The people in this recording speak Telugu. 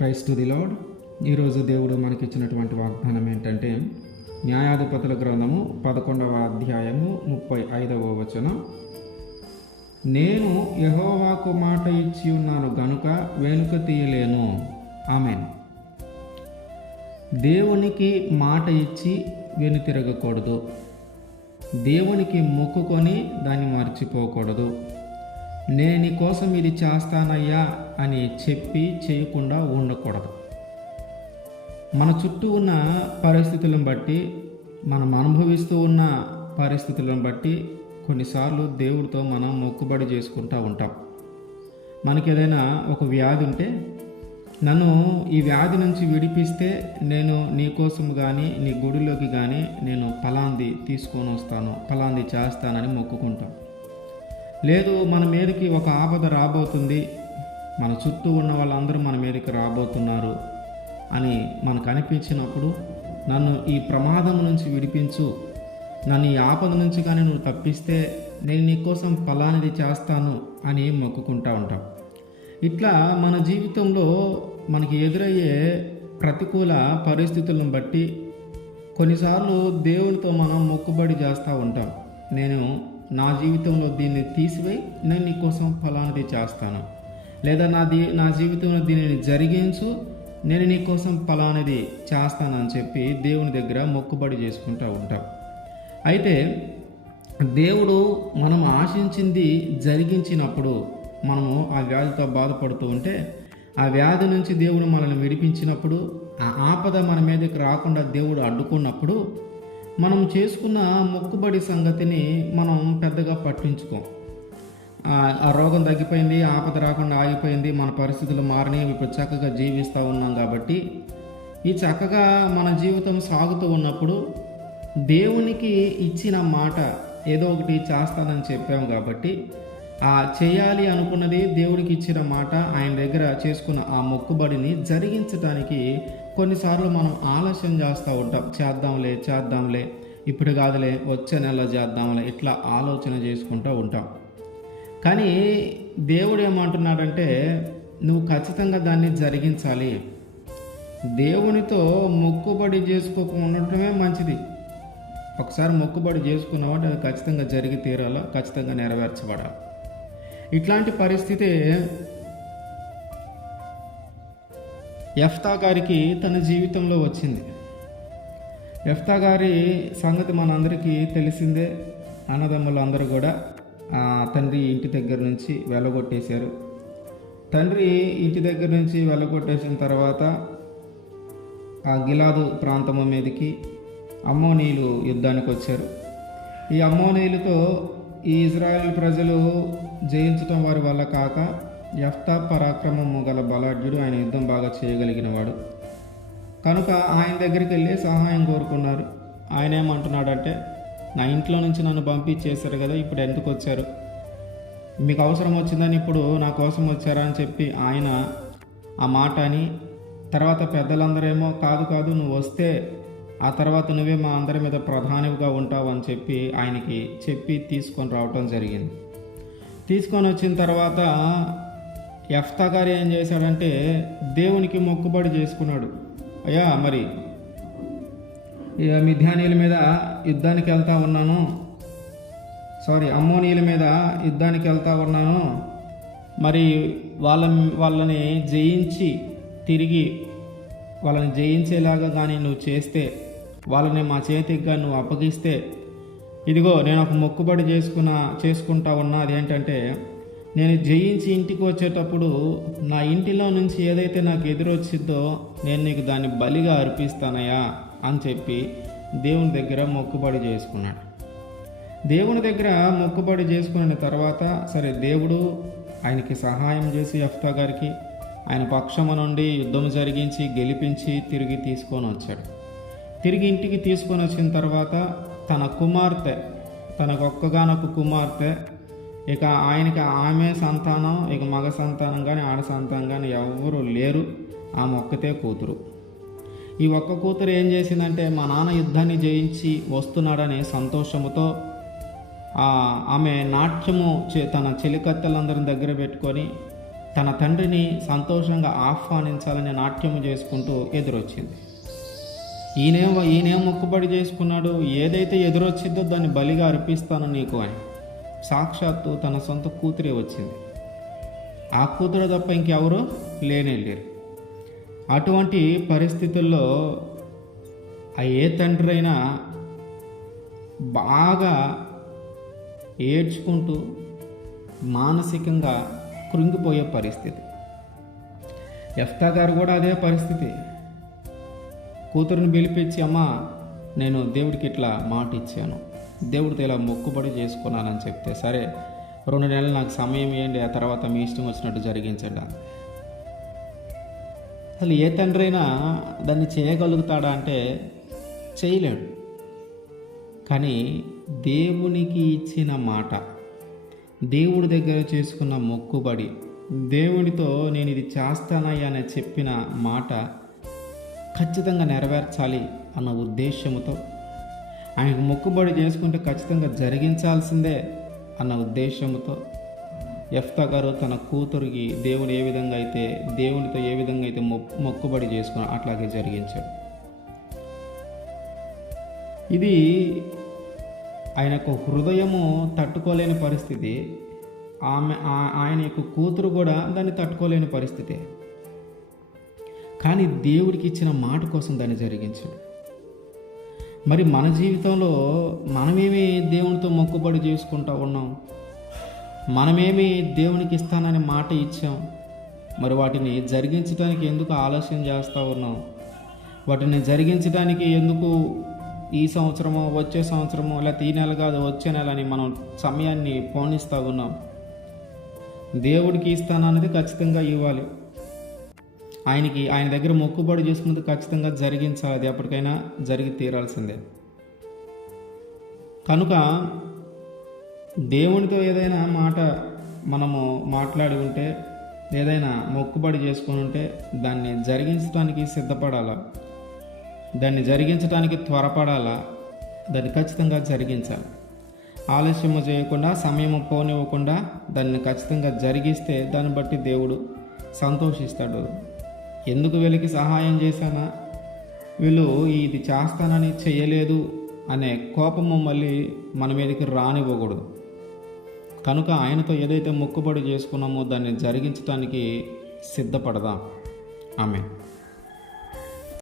Praise to the lord. ఈరోజు దేవుడు మనకిచ్చినటువంటి వాగ్దానం ఏంటంటే, న్యాయాధిపతుల గ్రంథము 11వ అధ్యాయము 35వ వచనం. నేను యెహోవాకు మాట ఇచ్చి ఉన్నాను గనుక వెనుక తీయలేను. ఆమేన్. దేవునికి మాట ఇచ్చి వెనుతిరగకూడదు. దేవునికి మొక్కుకొని దాన్ని మర్చిపోకూడదు. నేను నీ కోసం ఇది చేస్తానయ్యా అని చెప్పి చేయకుండా ఉండకూడదు. మన చుట్టూ ఉన్న పరిస్థితులను బట్టి, మనం అనుభవిస్తూ ఉన్న పరిస్థితులను బట్టి కొన్నిసార్లు దేవుడితో మనం మొక్కుబడి చేసుకుంటూ ఉంటాం. మనకి ఏదైనా ఒక వ్యాధి ఉంటే, నన్ను ఈ వ్యాధి నుంచి విడిపిస్తే నేను నీ కోసం కానీ నీ గుడిలోకి కానీ నేను ఫలాంది తీసుకొని వస్తాను, ఫలాంది చేస్తానని మొక్కుకుంటాం. లేదు, మన మీదకి ఒక ఆపద రాబోతుంది, మన చుట్టూ ఉన్న వాళ్ళందరూ మన మీదకి రాబోతున్నారు అని మనకు అనిపించినప్పుడు, నన్ను ఈ ప్రమాదం నుంచి విడిపించు, నన్ను ఈ ఆపద నుంచి కానీ నువ్వు తప్పిస్తే నేను నీకోసం ఫలానిది చేస్తాను అని మొక్కుకుంటూ ఉంటాం. ఇట్లా మన జీవితంలో మనకి ఎదురయ్యే ప్రతికూల పరిస్థితులను బట్టి కొన్నిసార్లు దేవునితో మనం మొక్కుబడి చేస్తూ ఉంటాం. నేను నా జీవితంలో దీన్ని తీసివేయి, నేను నీకోసం ఫలానిది చేస్తాను, లేదా నా జీవితంలో దీనిని జరిగించు, నేను నీకోసం ఫలానిది చేస్తానని చెప్పి దేవుని దగ్గర మొక్కుబడి చేసుకుంటూ ఉంటాం. అయితే దేవుడు మనం ఆశించింది జరిగించినప్పుడు, మనము ఆ వ్యాధితో బాధపడుతూ ఉంటే, ఆ వ్యాధి నుంచి దేవుడు మనల్ని విడిపించినప్పుడు, ఆ ఆపద మన మీదకి రాకుండా దేవుడు అడ్డుకున్నప్పుడు, మనం చేసుకున్న మొక్కుబడి సంగతిని మనం పెద్దగా పట్టించుకోం. ఆ రోగం తగ్గిపోయింది, ఆపద రాకుండా ఆగిపోయింది, మన పరిస్థితులు మారినాయి, ఇప్పుడు చక్కగా జీవిస్తూ ఉన్నాం కాబట్టి, ఈ చక్కగా మన జీవితం సాగుతూ ఉన్నప్పుడు దేవునికి ఇచ్చిన మాట ఏదో ఒకటి చేస్తానని చెప్పాం కాబట్టి, ఆ చేయాలి అనుకున్నది, దేవుడికి ఇచ్చిన మాట, ఆయన దగ్గర చేసుకున్న ఆ మొక్కుబడిని జరిగించడానికి కొన్నిసార్లు మనం ఆలస్యం చేస్తూ ఉంటాం. చేద్దాంలే, ఇప్పుడు కాదులే, వచ్చే నెల చేద్దాంలే, ఇట్లా ఆలోచన చేసుకుంటూ ఉంటాం. కానీ దేవుడు ఏమంటున్నాడంటే, నువ్వు ఖచ్చితంగా దాన్ని జరిగించాలి. దేవునితో మొక్కుబడి చేసుకోకుండా ఉండటమే మంచిది. ఒకసారి మొక్కుబడి చేసుకున్నామంటే అది ఖచ్చితంగా జరిగి తీరాలో, ఖచ్చితంగా నెరవేర్చబడాలి. ఇట్లాంటి పరిస్థితి యెఫ్తా గారికి తన జీవితంలో వచ్చింది. యెఫ్తా గారి సంగతి మనందరికీ తెలిసిందే. అన్నదమ్ములు అందరూ కూడా తండ్రి ఇంటి దగ్గర నుంచి వెళ్ళగొట్టేశారు. తండ్రి ఇంటి దగ్గర నుంచి వెళ్ళగొట్టేసిన తర్వాత ఆ గిలాదు ప్రాంతము మీదకి అమ్మోనీయులు యుద్ధానికి వచ్చారు. ఈ అమ్మోనీయులతో ఈ ఇజ్రాయేల్ ప్రజలు జయించటం వారి వల్ల కాక, యెఫ్తా పరాక్రమము గల బలాఢ్యుడు, ఆయన యుద్ధం బాగా చేయగలిగిన వాడు కనుక ఆయన దగ్గరికి వెళ్ళి సహాయం కోరుకున్నారు. ఆయన ఏమంటున్నాడంటే, నా ఇంట్లో నుంచి నన్ను పంపించేశారు కదా, ఇప్పుడు ఎందుకు వచ్చారు? మీకు అవసరం వచ్చిందని ఇప్పుడు నా కోసం వచ్చారా అని చెప్పి ఆయన ఆ మాట అని, తర్వాత పెద్దలందరేమో కాదు నువ్వు వస్తే ఆ తర్వాత నువ్వే మా అందరి మీద ప్రధానిగా ఉంటావు అని చెప్పి ఆయనకి చెప్పి తీసుకొని రావటం జరిగింది. తీసుకొని వచ్చిన తర్వాత యెఫ్తా గారు ఏం చేశాడంటే, దేవునికి మొక్కుబడి చేసుకున్నాడు. అయ్యా, మరి మిద్యానీయుల మీద యుద్ధానికి వెళ్తా ఉన్నాను, అమ్మోనీయుల మీద యుద్ధానికి వెళ్తా ఉన్నాను, మరి వాళ్ళని జయించి తిరిగి వాళ్ళని జయించేలాగా కానీ నువ్వు చేస్తే, వాళ్ళని మా చేతికి నువ్వు అప్పగిస్తే, ఇదిగో నేను ఒక మొక్కుబడి చేసుకుంటా ఉన్నా. అదేంటంటే, నేను జయించి ఇంటికి వచ్చేటప్పుడు నా ఇంటిలో నుంచి ఏదైతే నాకు ఎదురొచ్చిందో నేను నీకు దాన్ని బలిగా అర్పిస్తానయ్యా అని చెప్పి దేవుని దగ్గర మొక్కుబడి చేసుకున్నాడు. దేవుని దగ్గర మొక్కుబడి చేసుకున్న తర్వాత సరే, దేవుడు ఆయనకి సహాయం చేసి యెఫ్తా గారికి ఆయన పక్షము నుండి యుద్ధం జరిగించి గెలిపించి తిరిగి తీసుకొని వచ్చాడు. తిరిగి ఇంటికి తీసుకొని వచ్చిన తర్వాత తన కుమార్తె, తనకొక్కగానొక్క కుమార్తె, ఇక ఆయనకి ఆమె సంతానం, ఇక మగ సంతానం కానీ ఆడ సంతానం కానీ ఎవరు లేరు, ఆమె ఒక్కతే కూతురు. ఈ ఒక్క కూతురు ఏం చేసిందంటే, మా నాన్న యుద్ధాన్ని జయించి వస్తున్నాడనే సంతోషముతో ఆమె నాట్యము తన చెలికత్తెలందరిని దగ్గర పెట్టుకొని తన తండ్రిని సంతోషంగా ఆహ్వానించాలని నాట్యము చేసుకుంటూ ఎదురొచ్చింది. ఈయనేం మొక్కుబడి చేసుకున్నాడు, ఏదైతే ఎదురొచ్చిందో దాన్ని బలిగా అర్పిస్తాను నీకు అని. సాక్షాత్తు తన సొంత కూతురే వచ్చింది. ఆ కూతురు తప్ప ఇంకెవరూ లేరు. అటువంటి పరిస్థితుల్లో ఏ తండ్రి అయినా బాగా ఏడ్చుకుంటూ మానసికంగా కృంగిపోయే పరిస్థితి. యెఫ్తా గారు కూడా అదే పరిస్థితి. కూతురుని పిలిపించి, అమ్మా నేను దేవుడికి ఇట్లా మాట ఇచ్చాను, దేవుడితో ఇలా మొక్కుబడి చేసుకున్నానని చెప్తే, సరే 2 నెలలు నాకు సమయం ఇవ్వండి, ఆ తర్వాత మీ ఇష్టం వచ్చినట్టు జరిగించండి. అసలు ఏ తండ్రి అయినా దాన్ని చేయగలుగుతాడా అంటే చేయలేడు. కానీ దేవునికి ఇచ్చిన మాట, దేవుడి దగ్గర చేసుకున్న మొక్కుబడి, దేవుడితో నేను ఇది చేస్తానయ్యా అని చెప్పిన మాట ఖచ్చితంగా నెరవేర్చాలి అన్న ఉద్దేశంతో, ఆయనకు మొక్కుబడి చేసుకుంటే ఖచ్చితంగా జరిగించాల్సిందే అన్న ఉద్దేశంతో యెఫ్తా గారు తన కూతురికి దేవునితో ఏ విధంగా అయితే మొక్కుబడి చేసుకున్నా అట్లాగే జరిగించాడు. ఇది ఆయనకు హృదయము తట్టుకోలేని పరిస్థితి. ఆయన యొక్క కూతురు కూడా దాన్ని తట్టుకోలేని పరిస్థితి. కానీ దేవుడికి ఇచ్చిన మాట కోసం దాన్ని జరిగించాడు. మరి మన జీవితంలో మనమేమి దేవునితో మొక్కుబడి చేసుకుంటూ ఉన్నాం, మనమేమి దేవునికి ఇస్తానని మాట ఇచ్చాం, మరి వాటిని జరిగించడానికి ఎందుకు ఆలస్యం చేస్తూ ఉన్నాం, వాటిని జరిగించడానికి ఎందుకు ఈ సంవత్సరమో వచ్చే సంవత్సరమో లేకపోతే ఈ నెల కాదు వచ్చే నెల అని మనం సమయాన్ని పోనిస్తూ ఉన్నాం. దేవుడికి ఇస్తానన్నది ఖచ్చితంగా ఇవ్వాలి. ఆయన దగ్గర మొక్కుబడి చేసుకున్నది ఖచ్చితంగా జరిగించాలి. అది ఎప్పటికైనా జరిగి తీరాల్సిందే. కనుక దేవునితో ఏదైనా మాట మనము మాట్లాడి ఉంటే, ఏదైనా మొక్కుబడి చేసుకొని ఉంటే దాన్ని జరిగించడానికి సిద్ధపడాలా, దాన్ని జరిగించడానికి త్వరపడాలా, దాన్ని ఖచ్చితంగా జరిగించాలి. ఆలస్యము చేయకుండా, సమయము పోనివ్వకుండా దాన్ని ఖచ్చితంగా జరిగిస్తే దాన్ని బట్టి దేవుడు సంతోషిస్తాడు. ఎందుకు వీళ్ళకి సహాయం చేశానా, వీళ్ళు ఇది చేస్తానని చేయలేదు అనే కోపము మళ్ళీ మన మీదకి రానివ్వకూడదు. కనుక ఆయనతో ఏదైతే మొక్కుబడి చేసుకున్నామో దాన్ని జరిగించడానికి సిద్ధపడదాం. ఆమేన్.